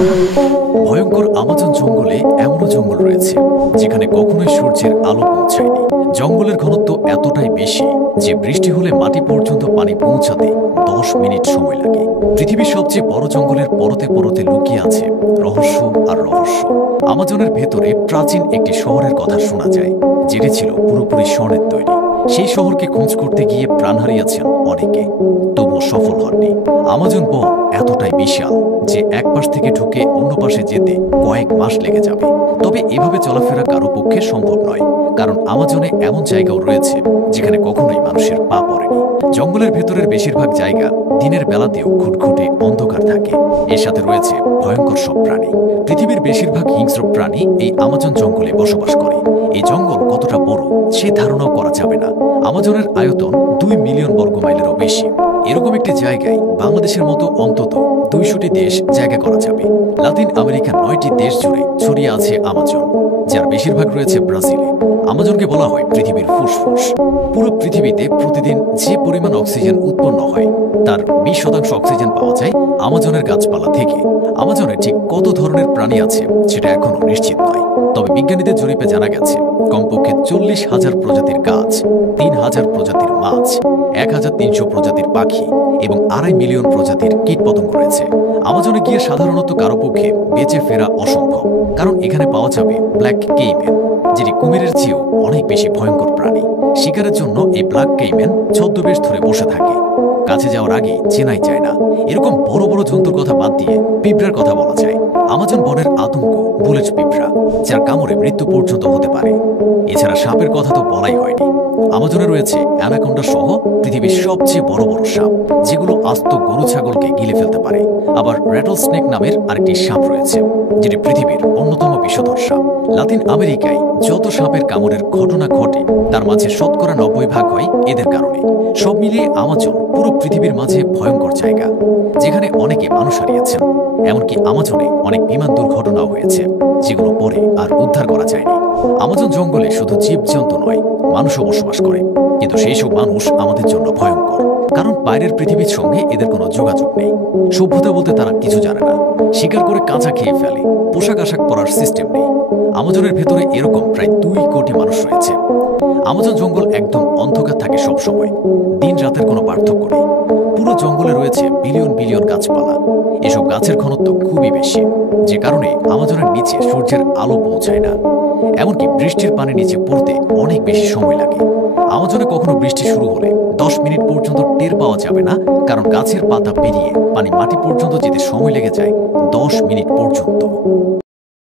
ভয়ঙ্কর আমাজন জঙ্গলে এমনও জঙ্গল রয়েছে যেখানে কখনোই সূর্যের আলো পৌঁছায়নি। জঙ্গলের ঘনত্ব এতটাই বেশি যে বৃষ্টি হলে মাটি পর্যন্ত পানি পৌঁছাতে 10 মিনিট সময় লাগে। পৃথিবীর সবচেয়ে বড় জঙ্গলের পরতে পরতে লুকিয়ে আছে রহস্য আর রহস্য। আমাজনের ভেতরে প্রাচীন একটি শহরের কথা শোনা যায়, যেটি ছিল পুরোপুরি স্বর্ণের তৈরি। সেই শহরকে খোঁজ করতে গিয়ে প্রাণ হারিয়েছেন অনেকে, তবুও সফল হননি। আমাজন বন এতটাই বিশাল যে এক পাশ থেকে ঢুকে অন্য পাশে যেতে কয়েক মাস লেগে যাবে। তবে এভাবে চলাফেরা কারো পক্ষে সম্ভব নয়, কারণ আমাজনে এমন জায়গাও রয়েছে যেখানে কখনোই মানুষের পা পড়েনি। জঙ্গলের ভেতরের বেশিরভাগ জায়গা দিনের বেলাতেও ঘুটঘুটে অন্ধকার থাকে। এর সাথে রয়েছে ভয়ঙ্কর সব প্রাণী। পৃথিবীর বেশিরভাগ হিংস্র প্রাণী এই আমাজন জঙ্গলে বসবাস করে। এই জঙ্গল কতটা বড় সে ধারণাও করা যাবে না। আমাজনের আয়তন 2 মিলিয়ন বর্গ মাইলেরও বেশি। এরকম একটি জায়গায় বাংলাদেশের মতো অন্তত 200টি দেশ জায়গা করা যাবে। লাতিন আমেরিকার 9টি দেশ জুড়ে ছড়িয়ে আছে আমাজন, যার বেশিরভাগ রয়েছে ব্রাজিলে। আমাজনকে বলা হয় পৃথিবীর ফুসফুস। পুরো পৃথিবীতে প্রতিদিন যে পরিমাণ অক্সিজেন উৎপন্ন হয় তার 20% অক্সিজেন পাওয়া যায় আমাজনের গাছপালা থেকে। আমাজনে ঠিক কত ধরনের প্রাণী আছে সেটা এখনো নিশ্চিত নয়, তবে বিজ্ঞানীদের জরিপে জানা গেছে কমপক্ষে 40,000 প্রজাতির গাছ, 3,000 প্রজাতির মাছ, 1,300 প্রজাতির পাখি এবং 2.5 মিলিয়ন প্রজাতির কীটপতঙ্গ রয়েছে। আমাজনে গিয়ে সাধারণত কারো পক্ষে বেঁচে ফেরা অসম্ভব, কারণ এখানে পাওয়া যাবে ব্ল্যাক কেইম্যান, যেটি কুমিরের চেয়েও অনেক বেশি ভয়ঙ্কর প্রাণী। শিকারের জন্য এই ব্ল্যাক কেইম্যান ছদ্মবেশ ধরে বসে থাকে, কাছে যাওয়ার আগে চেনাই যায় না। এরকম বড় বড় জন্তুর কথা বাদ দিয়ে পিঁপড়ার কথা বলা যায়। আমাজন বনের আতঙ্ক বুলেট পিঁপড়া, যার কামড়ে মৃত্যু পর্যন্ত হতে পারে। এছাড়া সাপের কথা তো বলাই হয়নি। আমাজনে রয়েছে অ্যানাকোন্ডা সহ পৃথিবীর সবচেয়ে বড় বড় সাপ, যেগুলো আস্ত গরু ছাগলকে গিলে ফেলতে পারে। আবার র্যাটল স্নেক নামের আরেকটি সাপ রয়েছে, যেটি পৃথিবীর অন্যতম বিষধর সাপ। লাতিন আমেরিকায় যত সাপের কামড়ের ঘটনা ঘটে তার মাঝে শতকরা 90% হয় এদের কারণে। সব মিলিয়ে আমাজন পুরো পৃথিবীর মাঝে ভয়ঙ্কর জায়গা, যেখানে অনেকে মানুষ হারিয়েছেন। এমনকি আমাজনে অনেক বিমান দুর্ঘটনাও হয়েছে, যেগুলো পরে আর উদ্ধার করা যায়নি। আমাজন জঙ্গলে শুধু জীবজন্তু নয়, মানুষও বসবাস করে, কিন্তু সেই সব মানুষ আমাদের জন্য ভয়ঙ্কর, কারণ বাইরের পৃথিবীর সঙ্গে এদের কোনো যোগাযোগ নেই। সভ্যতা বলতে তারা কিছু জানে না, শিকার করে কাঁচা খেয়ে ফেলে, পোশাক আশাক পরার সিস্টেম নেই। আমাজনের ভেতরে এরকম প্রায় 2 কোটি মানুষ রয়েছে। আমাজন জঙ্গল একদম অন্ধকার থাকে সব সময়, দিন রাতের কোনো পার্থক্য নেই। পুরো জঙ্গলে রয়েছে বিলিয়ন বিলিয়ন গাছপালা। এসব গাছের ঘনত্ব খুবই বেশি, যে কারণে আমাজনের নিচে সূর্যের আলো পৌঁছায় না। এমনকি বৃষ্টির পানি নিচে পড়তে অনেক বেশি সময় লাগে। আমাজনে কখনো বৃষ্টি শুরু হলে 10 মিনিট পর্যন্ত টের পাওয়া যাবে না, কারণ গাছের পাতা পেরিয়ে পানি মাটি পর্যন্ত যেতে সময় লেগে যায় 10 মিনিট পর্যন্ত।